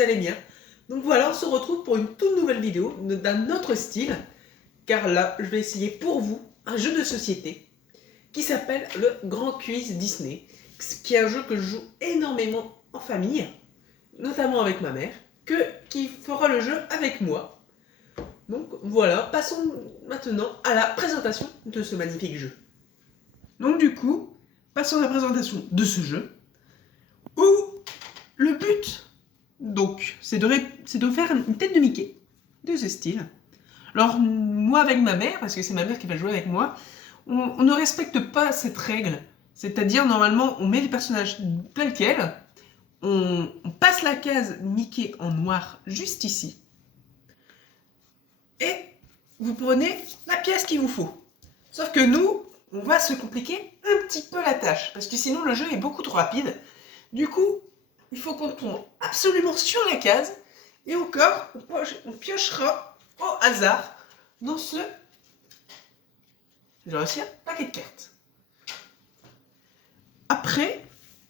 vous allez bien. Donc voilà, on se retrouve pour une toute nouvelle vidéo d'un autre style, car là, je vais essayer pour vous un jeu de société qui s'appelle le Grand Quiz Disney, qui est un jeu que je joue énormément en famille, notamment avec ma mère, qui fera le jeu avec moi. Donc voilà, passons maintenant à la présentation de ce magnifique jeu. Donc du coup, passons à la présentation de ce jeu, où le but, donc, c'est de faire une tête de Mickey, de ce style. Alors, moi avec ma mère, parce que c'est ma mère qui va jouer avec moi, on ne respecte pas cette règle. C'est-à-dire, normalement, on met les personnages tels quels, on passe la case Mickey en noir juste ici, et vous prenez la pièce qu'il vous faut. Sauf que nous, on va se compliquer un petit peu la tâche, parce que sinon le jeu est beaucoup trop rapide. Du coup, il faut qu'on tombe absolument sur la case, et encore, on piochera au hasard dans ce paquet de cartes. Après,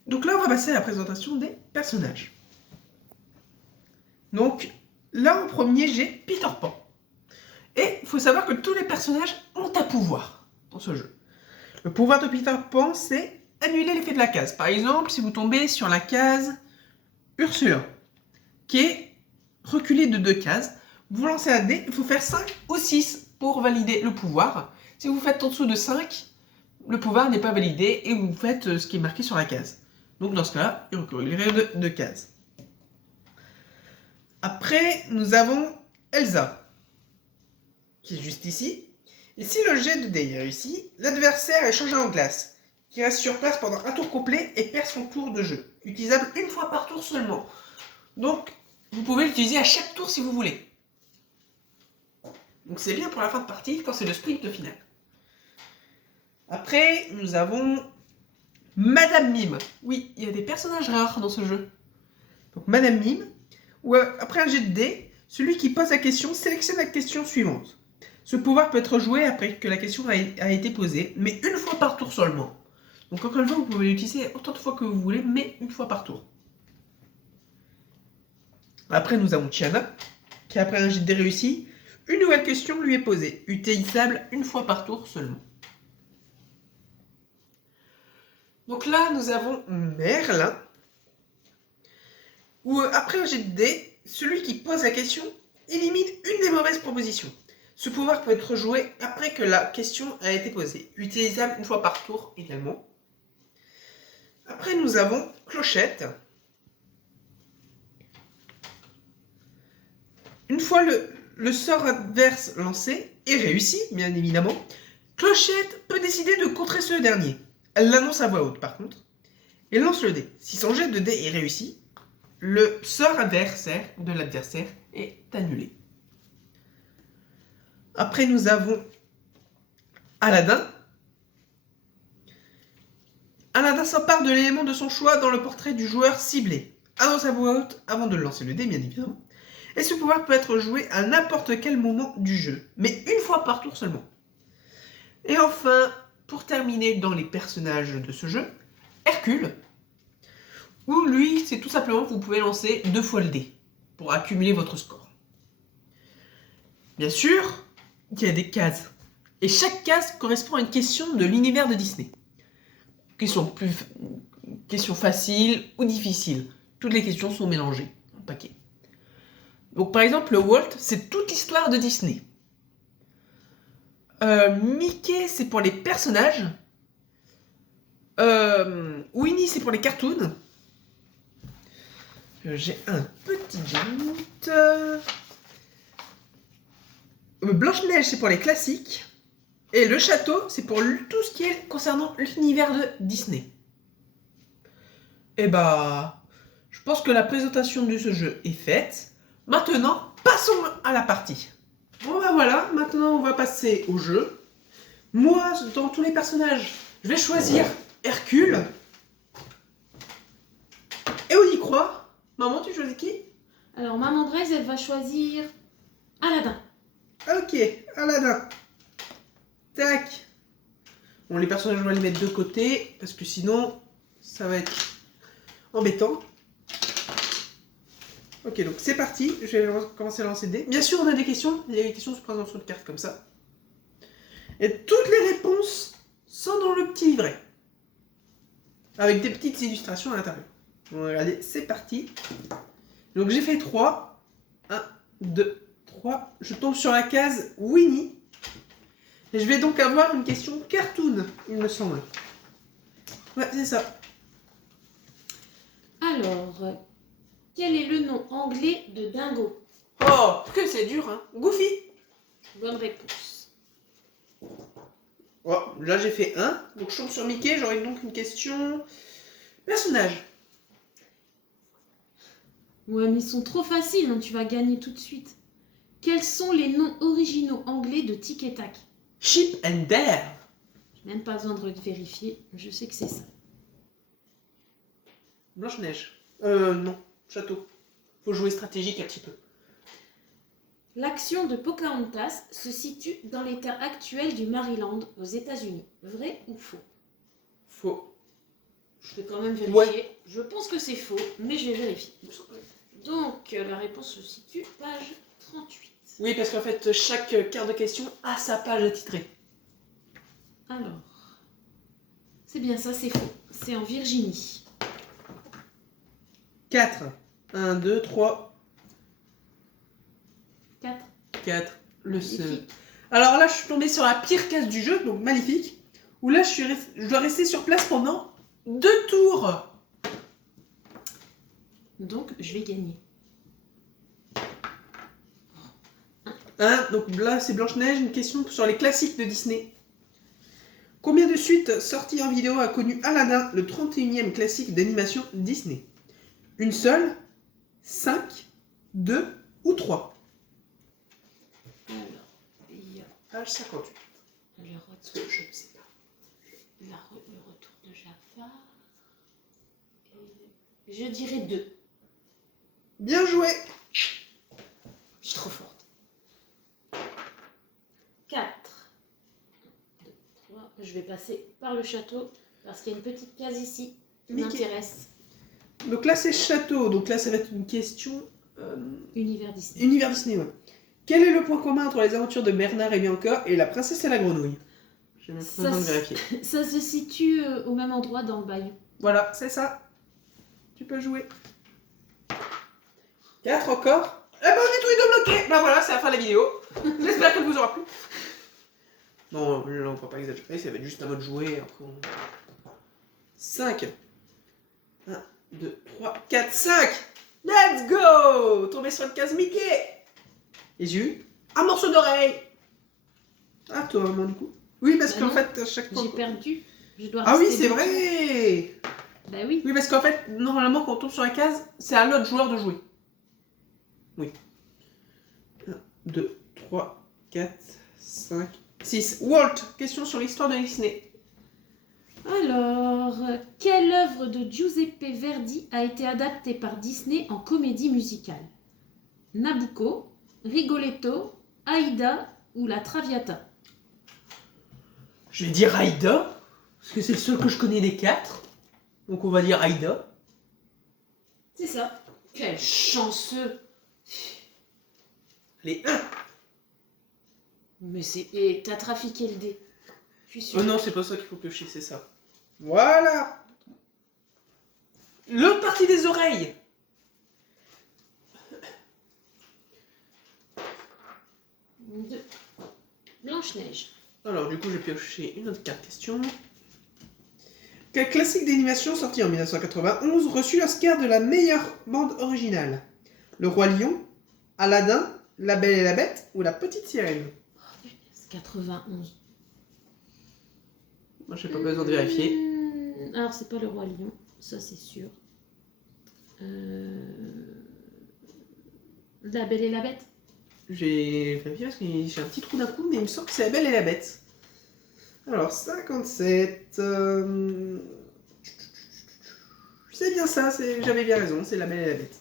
donc là on va passer à la présentation des personnages. Donc là en premier j'ai Peter Pan. Et il faut savoir que tous les personnages ont un pouvoir dans ce jeu. Le pouvoir de Peter Pan, c'est annuler l'effet de la case. Par exemple, si vous tombez sur la case Ursula, qui est reculée de 2 cases, vous lancez un dé, il faut faire 5 ou 6 pour valider le pouvoir. Si vous faites en dessous de 5, le pouvoir n'est pas validé et vous faites ce qui est marqué sur la case. Donc dans ce cas-là, il reculerait de 2 cases. Après, nous avons Elsa, qui est juste ici. Et si le jet de dés est réussi, l'adversaire est changé en glace, qui reste sur place pendant un tour complet et perd son tour de jeu, utilisable une fois par tour seulement. Donc, vous pouvez l'utiliser à chaque tour si vous voulez. Donc c'est bien pour la fin de partie quand c'est le sprint final. Après, nous avons Madame Mime. Oui, il y a des personnages rares dans ce jeu. Donc Madame Mime, où après un jet de dés, celui qui pose la question sélectionne la question suivante. Ce pouvoir peut être joué après que la question a été posée, mais une fois par tour seulement. Donc encore une fois, vous pouvez l'utiliser autant de fois que vous voulez, mais une fois par tour. Après, nous avons Tiana, qui après un jet de dés réussi, une nouvelle question lui est posée, utilisable une fois par tour seulement. Donc là, nous avons Merlin, où après un jet de dés, celui qui pose la question élimine une des mauvaises propositions. Ce pouvoir peut être joué après que la question a été posée, utilisable une fois par tour également. Après, nous avons Clochette. Une fois le sort adverse lancé et réussi, bien évidemment, Clochette peut décider de contrer ce dernier. Elle l'annonce à voix haute par contre, et lance le dé. Si son jet de dé est réussi, le sort adversaire de l'adversaire est annulé. Après, nous avons Aladdin. Aladdin s'empare de l'élément de son choix dans le portrait du joueur ciblé. Annonce à voix haute avant de lancer le dé, bien évidemment. Et ce pouvoir peut être joué à n'importe quel moment du jeu, mais une fois par tour seulement. Et enfin, pour terminer dans les personnages de ce jeu, Hercule, où lui, c'est tout simplement vous pouvez lancer 2 fois le dé pour accumuler votre score. Bien sûr, il y a des cases. Et chaque case correspond à une question de l'univers de Disney. Questions faciles ou difficiles. Toutes les questions sont mélangées en paquet. Donc par exemple, le Walt, c'est toute l'histoire de Disney. Mickey, c'est pour les personnages. Winnie, c'est pour les cartoons. J'ai un petit doute. Blanche-Neige, c'est pour les classiques. Et le château, c'est pour tout ce qui est concernant l'univers de Disney. Et bah, je pense que la présentation de ce jeu est faite. Maintenant, passons à la partie. Bon bah voilà, maintenant on va passer au jeu. Moi, dans tous les personnages, je vais choisir Hercule. Et on y croit. Maman, tu choisis qui? Alors, Maman Braise, elle va choisir Aladdin. Ok, Aladdin. Tac. Bon, les personnages, on va les mettre de côté, parce que sinon, ça va être embêtant. Ok, donc c'est parti. Je vais commencer à lancer des dés. Bien sûr, on a des questions. Les questions se présentent sur une carte comme ça. Et toutes les réponses sont dans le petit livret. Avec des petites illustrations à l'intérieur. Bon, regardez, c'est parti. Donc j'ai fait 3. 1, 2, 3. Je tombe sur la case Winnie. Et je vais donc avoir une question cartoon, il me semble. Ouais, c'est ça. Alors, quel est le nom anglais de Dingo? Oh, que c'est dur, hein. Goofy. Bonne réponse. Oh, là j'ai fait 1. Donc je tombe sur Mickey, j'aurai donc une question... Personnage. Ouais, mais ils sont trop faciles, hein, tu vas gagner tout de suite. Quels sont les noms originaux anglais de Tic et Tac? Chip and Dale. J'ai même pas besoin de vérifier, je sais que c'est ça. Blanche-Neige. Non. Château. Faut jouer stratégique un petit peu. L'action de Pocahontas se situe dans l'état actuel du Maryland, aux États-Unis. Vrai ou faux? Faux. Je vais quand même vérifier. Ouais. Je pense que c'est faux, mais je vais vérifier. Donc, la réponse se situe page 38. Oui, parce qu'en fait, chaque carte de question a sa page titrée. Alors, c'est bien ça, c'est faux. C'est en Virginie. 4. 1, 2, 3, 4. 4. Le seul. Magnifique. Alors là, je suis tombée sur la pire case du jeu, donc magnifique. Où là, je dois rester sur place pendant 2 tours. Donc, je vais gagner. Donc là, c'est Blanche-Neige, une question sur les classiques de Disney. Combien de suites sorties en vidéo a connu Aladdin, le 31e classique d'animation Disney? Une seule, 5, 2 ou 3? Alors, il y a Page 58. le Parce que retour, je ne sais pas. le retour de Jafar. Et je dirais 2. Bien joué. Je suis trop forte. 4. 2, 3. Je vais passer par le château parce qu'il y a une petite case ici qui Mickey. m'intéresse. Donc là, c'est château. Donc là, ça va être une question... Univers Disney. Univers Disney, ouais. Quel est le point commun entre les aventures de Bernard et Bianca et la princesse et la grenouille? J'ai même pas Ça, besoin de vérifier. Ça se situe au même endroit dans le bayou. Voilà, c'est ça. Tu peux jouer. 4 encore. Eh ben, on est tous les deux bloqués. Ben voilà, c'est la fin de la vidéo. J'espère qu'elle vous aura plu. Non, là, on ne peut pas exagérer. Ça va être juste un mode jouer. 5. 1, 2, 3, 4, 5. Let's go. Tomber sur une case Mickey. Les yeux. Un morceau d'oreille. Ah, toi, mon du coup. Oui, parce Bah qu'en non, fait, à chaque fois... J'ai perdu. Je dois Ah oui, rester c'est deux vrai. tours. Bah oui. Oui, parce qu'en fait, normalement, quand on tombe sur la case, c'est à l'autre joueur de jouer. Oui. 1, 2, 3, 4, 5, 6. Walt, question sur l'histoire de Disney. Alors, quelle œuvre de Giuseppe Verdi a été adaptée par Disney en comédie musicale? Nabucco, Rigoletto, Aïda ou La Traviata? Je vais dire Aïda, parce que c'est le seul que je connais des 4. Donc on va dire Aïda. C'est ça. Quel chanceux. Allez, 1. Mais c'est... Et t'as trafiqué le dé. Je suis sûre. Oh non, c'est pas ça qu'il faut piocher, c'est ça. Voilà. L'autre partie des oreilles. Deux. Blanche-Neige. Alors du coup, j'ai pioché une autre carte question. Quel classique d'animation sorti en 1991 reçut l'Oscar de la meilleure bande originale? Le Roi Lion, Aladdin, La Belle et la Bête ou La Petite Sirène? C'est 91. Moi, j'ai pas besoin de vérifier. Alors, c'est pas le Roi Lion, ça c'est sûr. La Belle et la Bête. J'ai vérifié parce que j'ai un petit trou d'un coup, mais il me semble que c'est La Belle et la Bête. Alors, 57... C'est bien ça, j'avais bien raison, c'est La Belle et la Bête.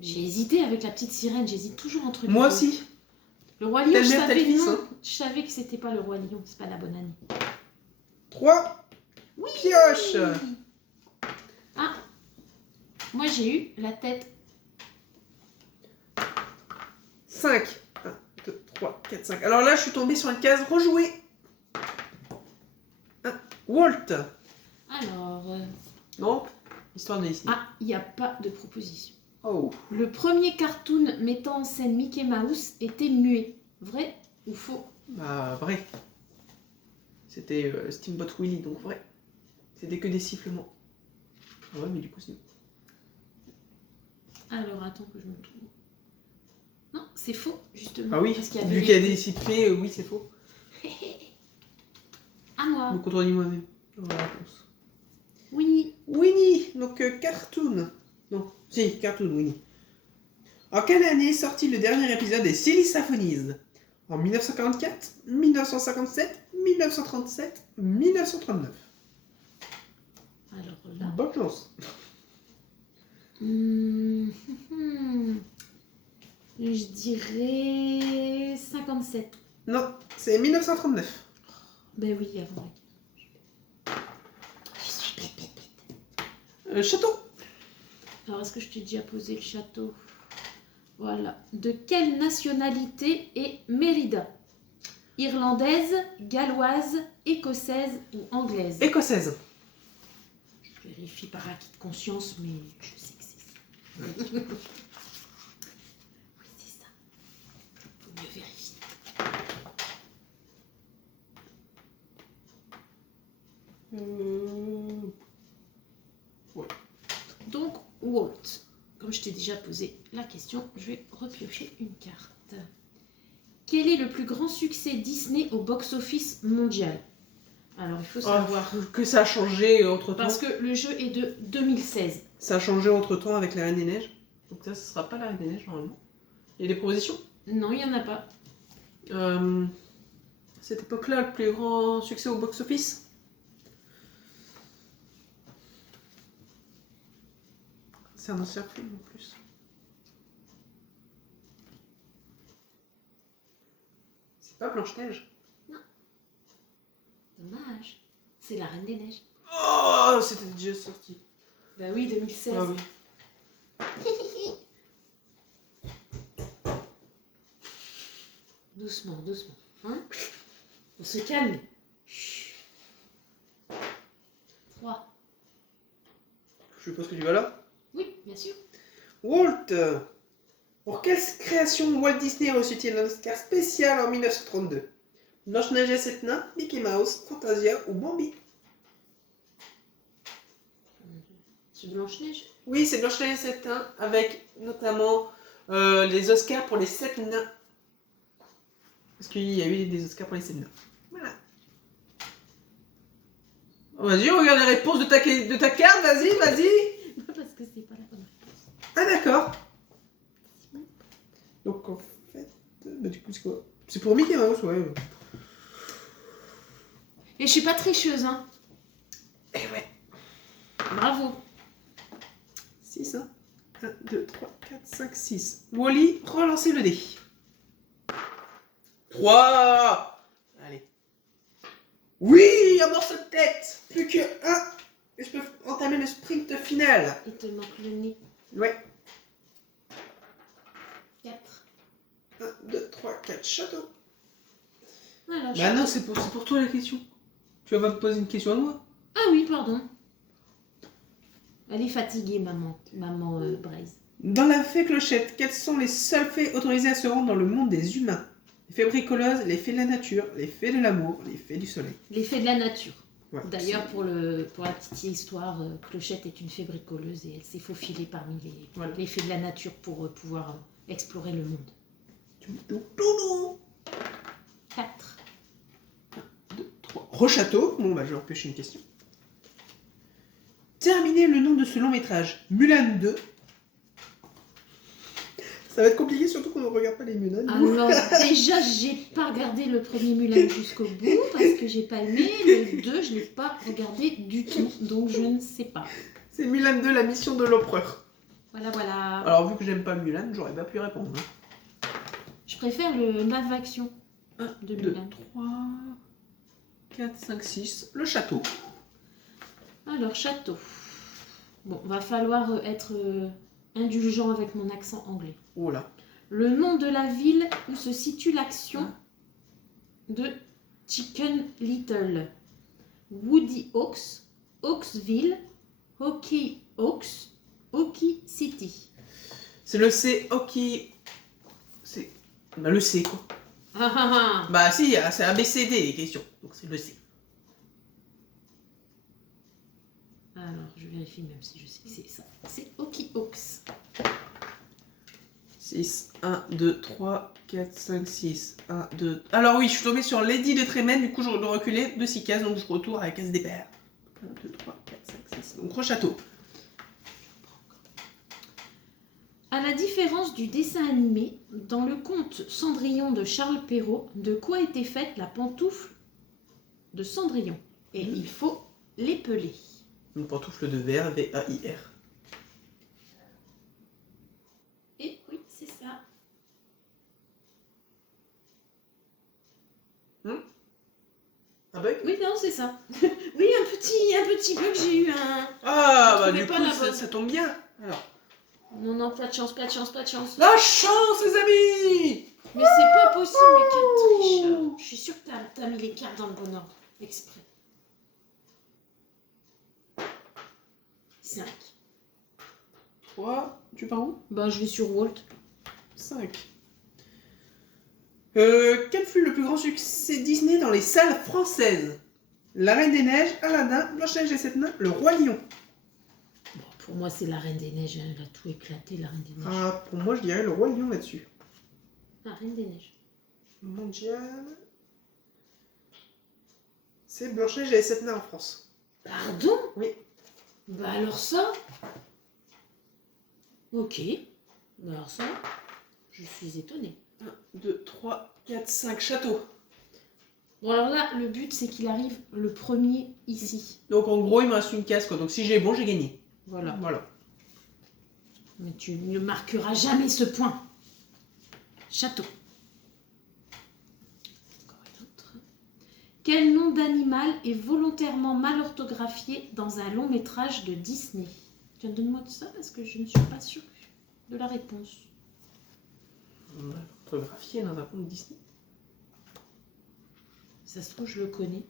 J'ai hésité avec la petite sirène, j'hésite toujours entre les Moi deux. aussi. Le Roi Lion, Telle je mère, savais, tel fils, non, hein. je savais que c'était pas le Roi Lion, c'est pas la bonne année. 3. Oui. Pioche. Ah, moi j'ai eu la tête 5. 1, 2, 3, 4, 5. Alors là, je suis tombé sur une case rejouée. Walt. Alors, Non, histoire de Disney. ah, il n'y a pas de proposition. Oh. Le premier cartoon mettant en scène Mickey Mouse était muet. Vrai ou faux? Bah, vrai. C'était Steamboat Willie, donc vrai. C'était que des sifflements. Ouais, mais du coup, c'est... Alors, attends que je me trouve. Non, c'est faux, justement. Ah oui, parce qu'il y vu avait qu'il y a des sifflets, oui, c'est faux. À Je moi. me contredis moi-même. Dans la réponse. Winnie. Winnie, donc cartoon. Non, si, cartoon, Winnie. En quelle année est sorti le dernier épisode des Silly Symphonies? En 1944, 1957, 1937, 1939. Alors là. Bonne chance. Je dirais 57. Non, c'est 1939. Ben oui, avant. Château. Alors, est-ce que je t'ai déjà posé le château? Voilà. De quelle nationalité est Mérida? Irlandaise, galloise, écossaise ou anglaise? Écossaise. Je vérifie par acquis de conscience, mais je sais que c'est ça. Oui, c'est ça. Faut mieux vérifier. Ouais. Donc, Walt. Comme je t'ai déjà posé la question, je vais repiocher une carte. Quel est le plus grand succès Disney au box-office mondial? Alors, il faut savoir. Que ça a changé entre-temps. Parce que le jeu est de 2016. Ça a changé entre-temps avec la Reine des Neiges. Donc ça, ce sera pas la Reine des Neiges, normalement. Il y a des propositions? Non, il n'y en a pas. Cette époque-là, le plus grand succès au box-office? C'est un ancien film en plus. C'est pas Blanche-Neige? Dommage. C'est la Reine des Neiges. Oh, c'était déjà sorti. Bah oui, 2016. Ah oui. Doucement, doucement. Hein? On se calme. 3. Je suppose que tu vas là. Oui, bien sûr. Walt. Pour quelle création Walt Disney reçut-il un Oscar spécial en 1932? Blanche-Neige et 7 nains, Mickey Mouse, Fantasia ou Bambi? C'est Blanche-Neige? Oui, c'est Blanche-Neige et 7 nains, avec notamment les Oscars pour les 7 nains. Parce qu'il y a eu des Oscars pour les 7 nains. Voilà. Oh, vas-y, regarde les réponses de ta carte, vas-y, vas-y. Non, parce que c'est pas la bonne réponse. Ah, d'accord. Donc, en fait, bah, du coup, c'est quoi? C'est pour Mickey Mouse, ouais. Et je suis pas tricheuse, hein. Eh ouais. Bravo. 6, hein. 1, 2, 3, 4, 5, 6. Wally, relancez le dé. 3. Allez. Oui, un morceau de tête. Plus que 1. Et je peux entamer le sprint final. Il te manque le nez. Ouais. 4. 1, 2, 3, 4. Château. Voilà, Bah non, c'est pour toi la question. Tu vas pas me poser une question à moi? Ah oui, pardon. Elle est fatiguée, maman Braise. Dans la fée Clochette, quelles sont les seules fées autorisées à se rendre dans le monde des humains? Les fées bricoleuses, les fées de la nature, les fées de l'amour, les fées du soleil. Les fées de la nature. Ouais, D'ailleurs, pour la petite histoire, Clochette est une fée bricoleuse et elle s'est faufilée parmi les fées de la nature pour pouvoir explorer le monde. 4. 2, 3. Rechâteau. Bon, bah je vais empêcher une question. Terminez le nom de ce long métrage. Mulan 2. Ça va être compliqué, surtout qu'on ne regarde pas les Mulan. Alors, déjà, j'ai pas regardé le premier Mulan jusqu'au bout parce que j'ai pas aimé. Le 2, je l'ai pas regardé du tout, donc je ne sais pas. C'est Mulan 2, la mission de l'empereur. Voilà, voilà. Alors, vu que j'aime pas Mulan, j'aurais pas pu répondre. Je préfère le live action 1, de 2, Mulan. 3, 4, 5, 6. Le château. Alors, château. Bon, va falloir être indulgent avec mon accent anglais. Oh là. Le nom de la ville où se situe l'action de Chicken Little. Woody Oaks, Oaksville, Hockey Oaks, Hockey City. C'est le C, Hockey... C'est... Bah, le C, quoi. Ah ah ah. Bah si, c'est ABCD les questions, donc c'est le C. Alors, je vérifie même si je sais que c'est ça. C'est Hockey Oaks. 6, 1, 2, 3, 4, 5, 6, 1, 2... Alors oui, je suis tombée sur Lady de Trémène, du coup je dois reculer de 6 cases, donc je retourne à la case des pairs. 1, 2, 3, 4, 5, 6, donc gros château. À la différence du dessin animé, dans le conte Cendrillon de Charles Perrault, de quoi était faite la pantoufle de Cendrillon? Et il faut l'épeler. Une pantoufle de verre, V-A-I-R. Et oui, c'est ça. Un bug? Oui, non, c'est ça. Oui, un petit bug, j'ai eu un... Ah, Je bah trouvais du pas coup, la bonne. ça tombe bien. Alors. Non, non, pas de chance, pas de chance, pas de chance. La chance, les amis! Mais c'est pas possible, mais quel tricheur. Je suis sûre que t'as mis les cartes dans le bon ordre, exprès. 5. 3, tu pars où? Bah, je vais sur Walt. 5. Quel fut le plus grand succès Disney dans les salles françaises? La Reine des Neiges, Aladdin, Blanche-Neige et les 7 Nains, Le Roi Lion. Bon, pour moi, c'est la Reine des Neiges. Elle a tout éclaté, la Reine des Neiges. Ah, pour moi, je dirais Le Roi Lion là-dessus. La Reine des Neiges. Mondial. C'est Blanche-Neige et les 7 Nains en France. Pardon? Oui. Bah alors ça? Ok. Bah alors ça, je suis étonnée. 1, 2, 3, 4, 5 châteaux. Bon alors là, le but c'est qu'il arrive le premier ici. Donc en gros, il me reste une case quoi. Donc si j'ai bon, j'ai gagné. Voilà. Voilà. Mais tu ne marqueras jamais ce point. Château. Encore un autre. Quel nom d'animal est volontairement mal orthographié dans un long métrage de Disney? Tiens, donne-moi de ça parce que je ne suis pas sûre de la réponse. Orthographié dans un compte Disney. Ça se trouve, je le connais.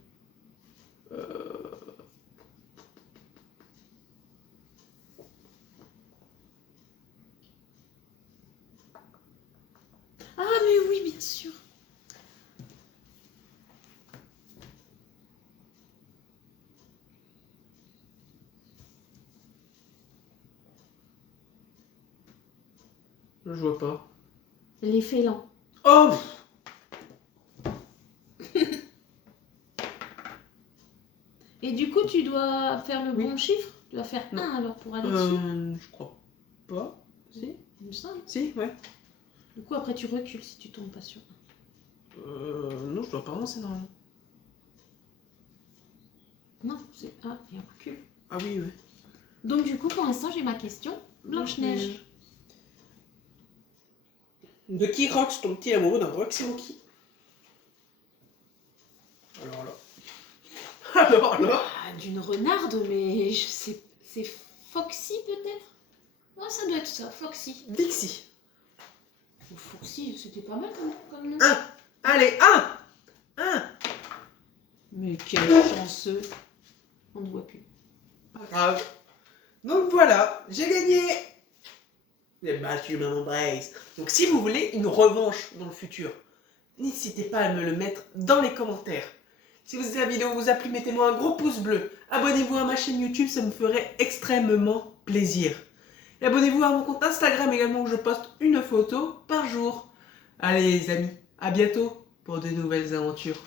Ah, mais oui, bien sûr. Je vois pas. Les félins. Oh! Et du coup, tu dois faire le Oui. bon chiffre? Tu dois faire Non. 1 alors pour aller dessus? Je crois pas. Si? Il me semble. Si, ouais. Du coup, après, tu recules si tu tombes pas sur 1. Non, je dois pas avancer normalement. Non, c'est A et on recule. Ah oui, ouais. Donc, du coup, pour l'instant, j'ai ma question. Blanche-Neige. De qui Rox tombe-t-il amoureux d'un Roxy Rookie? Alors là. Alors là. Ah, d'une renarde, mais je sais. C'est Foxy peut-être? Ouais, ça doit être ça, Foxy. Dixie. Ou Foxy, c'était pas mal comme nom. Allez, un. Mais quel chanceux. On ne voit plus. Pas grave. Donc voilà, j'ai gagné. J'ai battu Maman Brace. Donc si vous voulez une revanche dans le futur, n'hésitez pas à me le mettre dans les commentaires. Si la vidéo vous a plu, mettez-moi un gros pouce bleu. Abonnez-vous à ma chaîne YouTube, ça me ferait extrêmement plaisir. Et abonnez-vous à mon compte Instagram également où je poste une photo par jour. Allez les amis, à bientôt pour de nouvelles aventures.